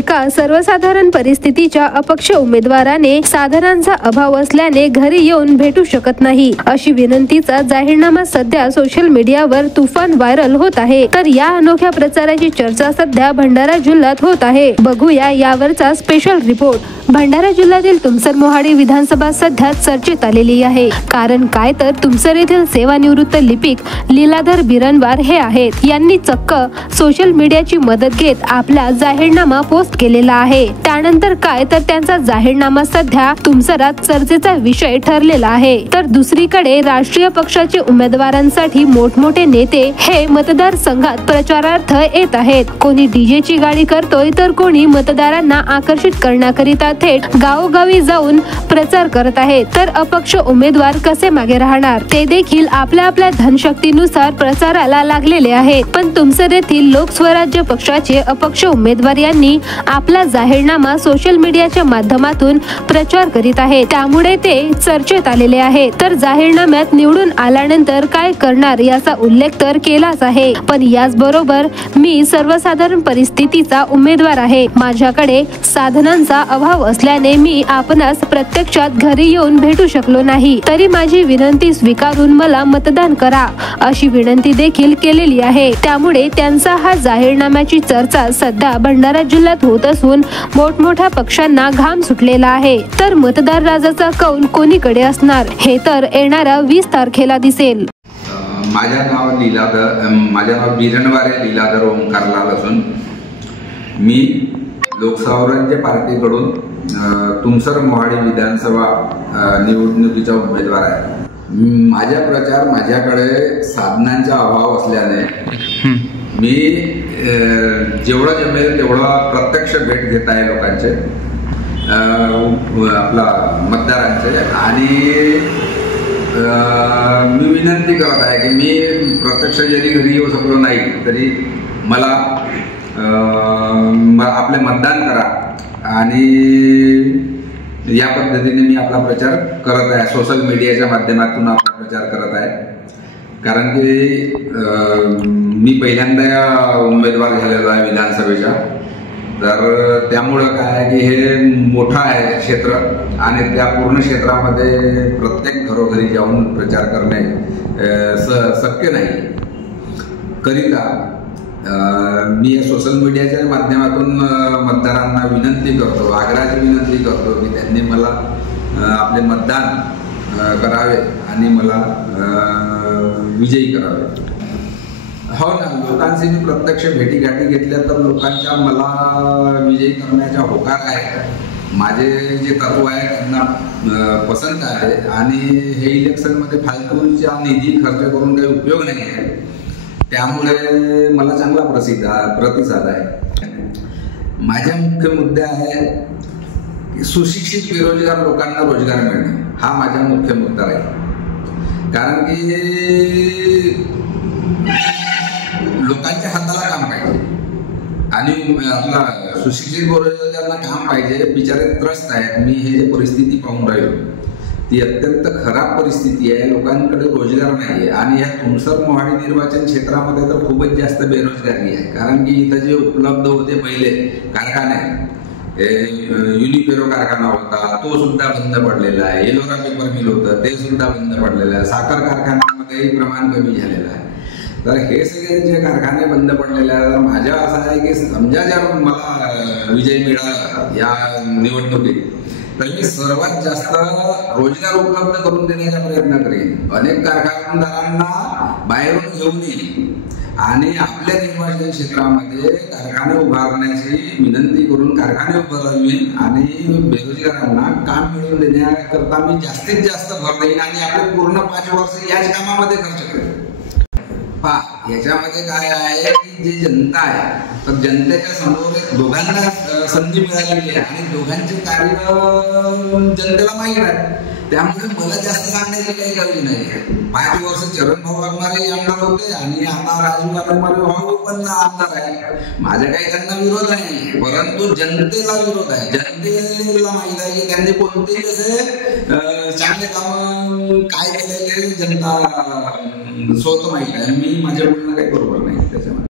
एका सर्वसाधारण परिस्थितीच्या अपक्ष उमेदवाराने साधनांचा अभाव असल्याने घरी येऊन भेटू शकत नाही अशी विनंतीचा जाहीरनामा सध्या सोशल मीडियावर तुफान व्हायरल होत आहे। तर या अनोख्या प्रचाराची चर्चा सध्या भंडारा जिल्ह्यात होत आहे। बघूया यावरचा स्पेशल रिपोर्ट। भंडारा जिल्ह्यातील तुमसर मोहाडी विधानसभा सध्या चर्चेत आलेली आहे। कारण काय तर तुमसर येथील सेवानिवृत्त लिपिक लीलाधर बिरनवार हे आहेत। यांनी चक्क सोशल मीडियाची मदत घेत आपला जाहीरनामा पोस्ट केलेला आहे। त्यानंतर काय तर त्यांचा जाहीरनामा सध्या तुमसरात चर्चेचा विषय ठरलेला आहे। तर दुसरीकडे राष्ट्रीय पक्षाचे उमेदवारांसाठी मोठमोठे नेते हे मतदारसंघात प्रचारार्थ येत आहेत। कोणी डीजेची गाडी करतोय तर कोणी मतदारांना आकर्षित करण्याकरिता थेट गावोगावी जाऊन प्रचार करत आहेत। तर अपक्ष उमेदवार कसे मागे राहणार ते देखील आपल्या आपल्या धनशक्तीनुसार प्रचाराला लागलेले आहेत। पण तुमसर येथील लोकस्वराज्य पक्षाचे अपक्ष उमेदवार यांनी आपला जाहीरनामा सोशल मीडियाच्या माध्यमातून प्रचार करीत आहेत। त्यामुळे ते चर्चेत आलेले आहेत। तर जाहीरनाम्यात निवडून आल्यानंतर काय करणार याचा उल्लेख तर केलाच आहे। पण याचबरोबर मी सर्वसाधारण परिस्थितीचा उमेदवार आहे। माझ्याकडे साधनांचा अभाव असल्याने मी आपणास प्रत्यक्षात घरी येऊन भेटू शकलो नाही, तरी माझी विनंती स्वीकारून मला मतदान करा अशी विनंती देखील केलेली आहे। त्यामुळे त्यांचा हा जाहीरनाम्याची चर्चा सध्या भंडारा जिल्ह्यात होत असून मोठमोठ्या पक्षांना घाम सुटलेला आहे। तर मतदार राजाचा कौल कोणीकडे असणार हे तर येणाऱ्या 20 तारखेला दिसेल। माझे नाव बिरनवार लीलाधर ओंकारलाल असून मी लोकस्वराज्य पार्टीकडून तुमसर मोहाडी विधानसभा निवडणुकीचा उमेदवार आहे। माझ्याकडे साधनांचा अभाव असल्याने मी जेवढं जमेल तेवढं प्रत्यक्ष भेट घेत आहे लोकांचे, आपला मतदारांचे, आणि मी विनंती करत आहे की मी प्रत्यक्ष जरी घरी येऊ शकलो नाही तरी मला आपले मतदान करा। आणि या पद्धतीने मी आपला प्रचार करत आहे, सोशल मीडियाच्या माध्यमातून आपला प्रचार करत आहे। कारण की मी पहिल्यांदा उमेदवार झालेलो आहे विधानसभेच्या, तर त्यामुळं काय आहे की हे मोठं आहे क्षेत्र आणि त्या पूर्ण क्षेत्रामध्ये प्रत्येक घरोघरी जाऊन प्रचार करणे शक्य नाही। करिता मी या सोशल मीडियाच्या माध्यमातून मतदारांना विनंती करतो, आग्रहाची विनंती करतो की त्यांनी मला आपले मतदान करावे आणि मला विजयी करावे। हो ना, लोकांशी मी प्रत्यक्ष भेटीगाठी घेतल्या तर लोकांच्या मला विजयी करण्याचा होकार आहे। माझे जे तत्व आहे त्यांना पसंत आहे आणि हे इलेक्शनमध्ये फालतूचा निधी खर्च करून काही उपयोग नाही आहे। त्यामुळे मला चांगला प्रतिसाद आहे। माझे मुख्य मुद्दे आहे सुशिक्षित बेरोजगार लोकांना रोजगार मिळणे, हा माझा मुख्य मुद्दा आहे। कारण की लोकांच्या हाताला काम पाहिजे आणि आपला सुशिक्षित बेरोजगारांना काम पाहिजे। बिचारे त्रस्त आहेत। मी हे जे परिस्थिती पाहून राहिलो ती अत्यंत खराब परिस्थिती आहे, लोकांकडे रोजगार नाही आहे। आणि या तुमसर मोहाडी निर्वाचन क्षेत्रामध्ये तर खूपच जास्त बेरोजगारी आहे। कारण की इथं जे उपलब्ध होते पहिले कारखाने, युनिफेरो कारखाना होता तो सुद्धा बंद पडलेला आहे, एलोरा पेपर मिल होतं ते सुद्धा बंद पडलेलं आहे, साखर कारखान्यामध्ये प्रमाण कमी झालेलं आहे। तर हे सगळे जे कारखाने बंद पडलेले आहेत, माझ्या असं आहे की समजा जर मला विजय मिळाला या निवडणुकीत तर मी सर्वात जास्त रोजगार उपलब्ध करून देण्याचा प्रयत्न करेन। अनेक कारखानदारांना बाहेरून घेऊन येईल आणि आपल्या निर्वाचन क्षेत्रामध्ये कारखाने उभारण्याची विनंती करून कारखाने उभारवीन आणि बेरोजगारांना काम मिळवून देण्याकरता मी जास्तीत जास्त भर देईन आणि आपले पूर्ण 5 वर्ष याच कामामध्ये खर्च करेन। याच्यामध्ये काय आहे की जे जनता आहे तर जनतेच्या समोर दोघांना संधी मिळालेली आहे आणि दोघांचे कार्य जनतेला माहीत आहे। त्यामुळे मला जास्त सांगण्याची काही गरज नाही। 5 वर्ष चरण भाऊ वाघमारे आमदार होते आणि आता राजू वाघमारे भाऊ पण आमदार आहे। माझा काही त्यांना विरोध नाही, परंतु जनतेला विरोध आहे। जनतेला माहित आहे की त्यांनी कोणतेही असे चांगले काम काय केलेले जनता स्वतः माहित आहे। मी माझ्या बोलणं काही बरोबर नाही त्याच्यामध्ये।